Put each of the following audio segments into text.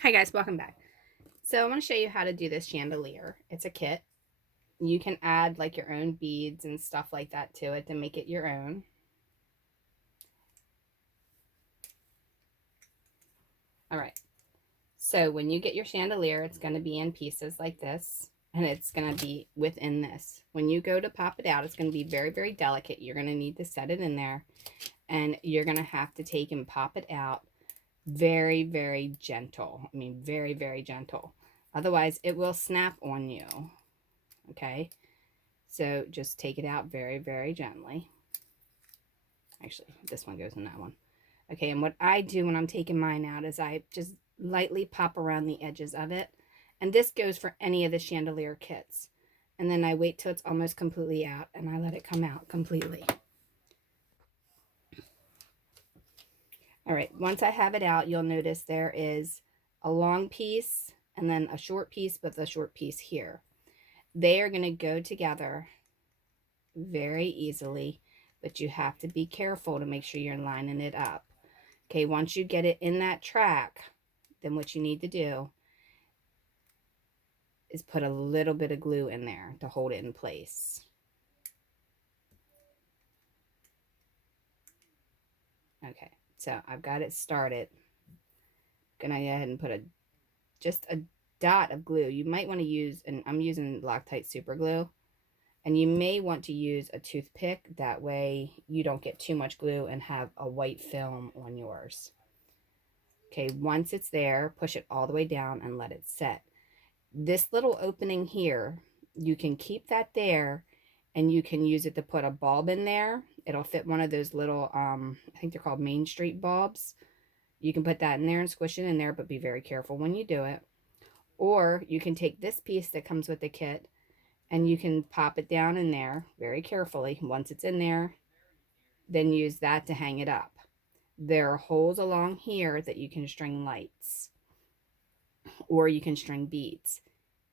Hi guys, welcome back. So I'm going to show you how to do this chandelier. It's a kit. You can add like your own beads and stuff like that to it to make it your own. All right. So when you get your chandelier, it's going to be in pieces like this, and it's going to be within this. When you go to pop it out, it's going to be very, very delicate. You're going to need to set it in there, and you're going to have to take and pop it out very, very gentle. I mean, very, very gentle. Otherwise, it will snap on you. Okay. So just take it out very, very gently. Actually, this one goes in that one. Okay, and what I do when I'm taking mine out is I just lightly pop around the edges of it. And this goes for any of the chandelier kits. And then I wait till it's almost completely out and I let it come out completely. All right, once I have it out, you'll notice there is a long piece and then a short piece with a short piece here. They are going to go together very easily, but you have to be careful to make sure you're lining it up. Okay, once you get it in that track, then what you need to do is put a little bit of glue in there to hold it in place. Okay, so I've got it started. I'm gonna go ahead and put just a dot of glue. You might want to use, and I'm using Loctite super glue, and you may want to use a toothpick. That way you don't get too much glue and have a white film on yours. Okay, once it's there, push it all the way down and let it set. This little opening here, you can keep that there, and you can use it to put a bulb in there. It'll fit one of those little, I think they're called Main Street bulbs. You can put that in there and squish it in there, but be very careful when you do it. Or you can take this piece that comes with the kit and you can pop it down in there very carefully. Once it's in there, then use that to hang it up. There are holes along here that you can string lights or you can string beads.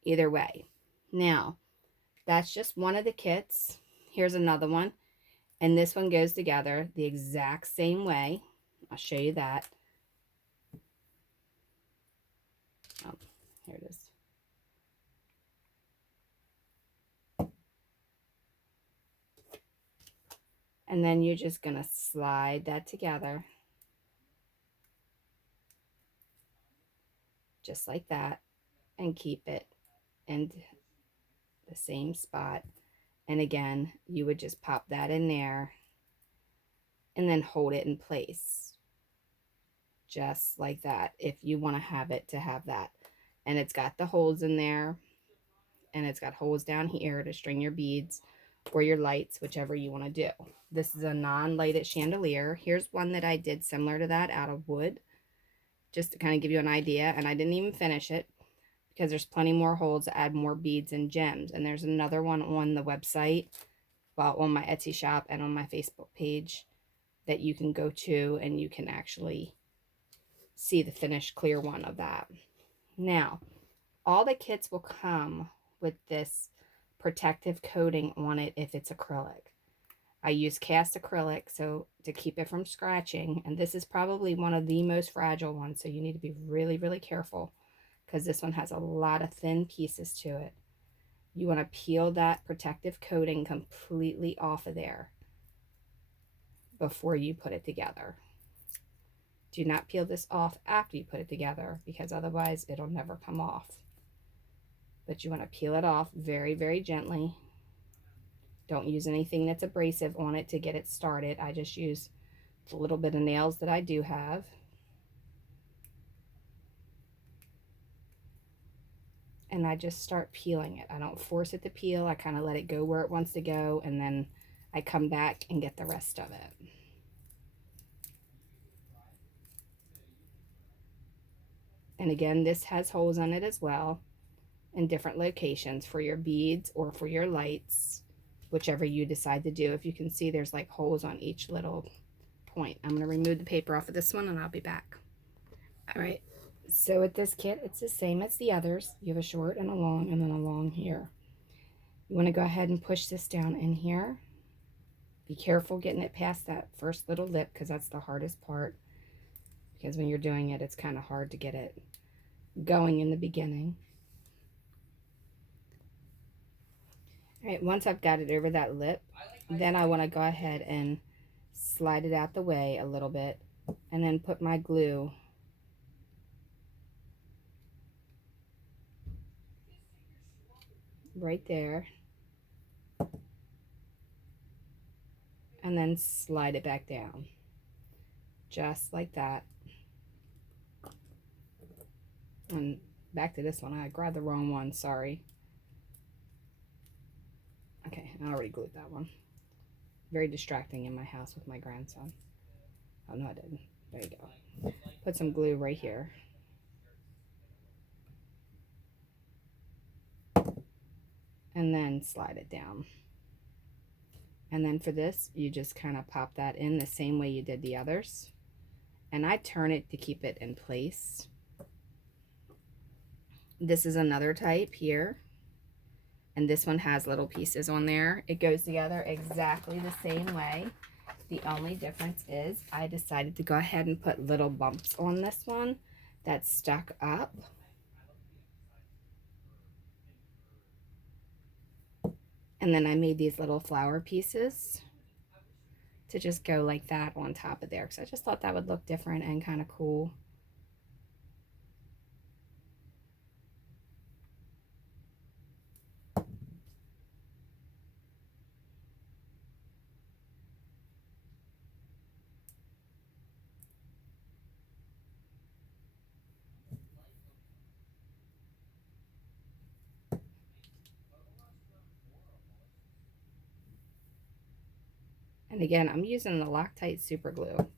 Either way. Now, that's just one of the kits. Here's another one. And this one goes together the exact same way. I'll show you that. Oh, here it is. And then you're just going to slide that together. Just like that. And keep it in the same spot. And again, you would just pop that in there and then hold it in place. Just like that, if you want to have it to have that. And it's got the holes in there. And it's got holes down here to string your beads or your lights, whichever you want to do. This is a non-lighted chandelier. Here's one that I did similar to that out of wood, just to kind of give you an idea. And I didn't even finish it because there's plenty more holes to add more beads and gems. And there's another one on the website, well, on my Etsy shop and on my Facebook page that you can go to and you can actually see the finished clear one of that. Now, all the kits will come with this protective coating on it if it's acrylic. I use cast acrylic so to keep it from scratching, and this is probably one of the most fragile ones, so you need to be really, really careful because this one has a lot of thin pieces to it. You want to peel that protective coating completely off of there before you put it together. Do not peel this off after you put it together because otherwise it'll never come off. But you want to peel it off very, very gently. Don't use anything that's abrasive on it to get it started. I just use the little bit of nails that I do have. And I just start peeling it. I don't force it to peel. I kind of let it go where it wants to go, and then I come back and get the rest of it. And again, this has holes in it as well in different locations for your beads or for your lights, whichever you decide to do. If you can see, there's like holes on each little point. I'm going to remove the paper off of this one and I'll be back. All right, so with this kit, it's the same as the others. You have a short and a long and then a long here. You want to go ahead and push this down in here. Be careful getting it past that first little lip because that's the hardest part, because when you're doing it, it's kind of hard to get it going in the beginning. All right, once I've got it over that lip, then I want to go ahead and slide it out the way a little bit and then put my glue right there and then slide it back down just like that. And back to this one, I grabbed the wrong one, sorry. Okay, I already glued that one. Very distracting in my house with my grandson. Oh no, I didn't. There you go. Put some glue right here. And then slide it down. And then for this, you just kind of pop that in the same way you did the others. And I turn it to keep it in place. This is another type here. And this one has little pieces on there. It goes together exactly the same way. The only difference is I decided to go ahead and put little bumps on this one that stuck up. And then I made these little flower pieces to just go like that on top of there, because I just thought that would look different and kind of cool. And again, I'm using the Loctite super glue. All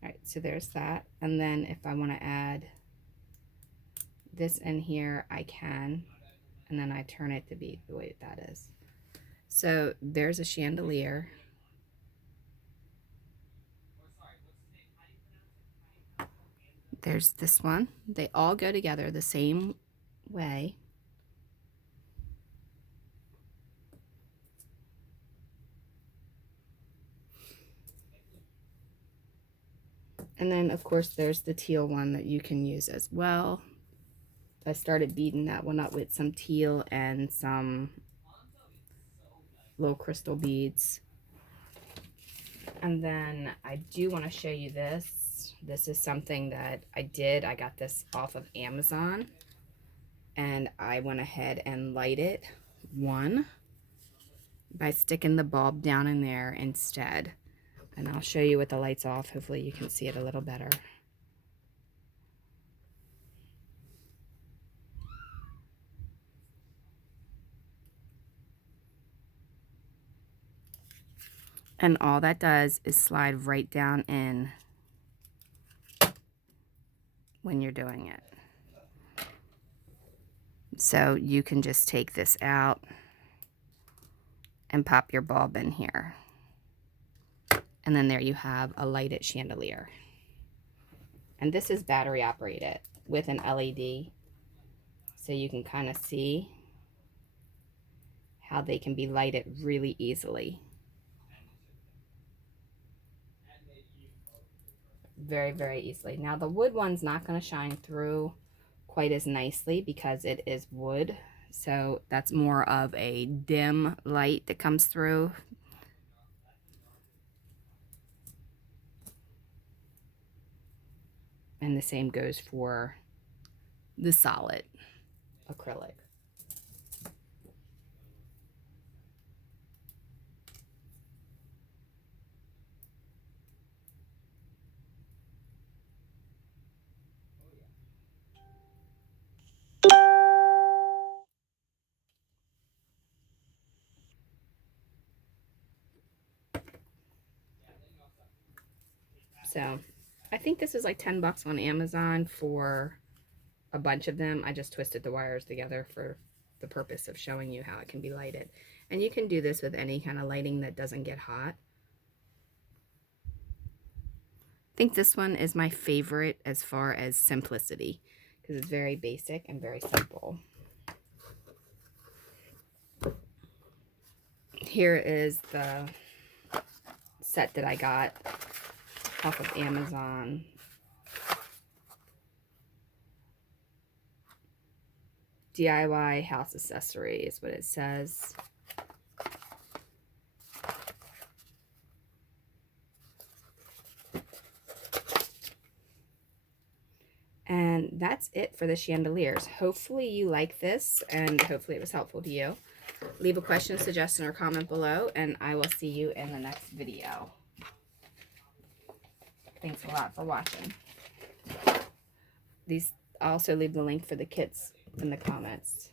right, so there's that. And then if I want to add this in here, I can. And then I turn it to be the way that is. So there's a chandelier. There's this one. They all go together the same way. And then, of course, there's the teal one that you can use as well. I started beating that one up with some teal and some little crystal beads. And then I do want to show you this. This is something that I did. I got this off of Amazon. And I went ahead and lighted one by sticking the bulb down in there instead. And I'll show you with the lights off. Hopefully you can see it a little better. And all that does is slide right down in when you're doing it. So you can just take this out and pop your bulb in here. And then there you have a lighted chandelier. And this is battery operated with an LED. So you can kind of see how they can be lighted really easily. Very, very easily. Now the wood one's not going to shine through quite as nicely because it is wood. So that's more of a dim light that comes through. And the same goes for the solid acrylic. So I think this is like 10 bucks on Amazon for a bunch of them. I just twisted the wires together for the purpose of showing you how it can be lighted. And you can do this with any kind of lighting that doesn't get hot. I think this one is my favorite as far as simplicity because it's very basic and very simple. Here is the set that I got off of Amazon DIY house accessory is what it says. And that's it for the chandeliers. Hopefully you like this, and hopefully it was helpful to you. Leave a question, suggestion, or comment below, and I will see you in the next video. Thanks a lot for watching. I'll also leave the link for the kits in the comments.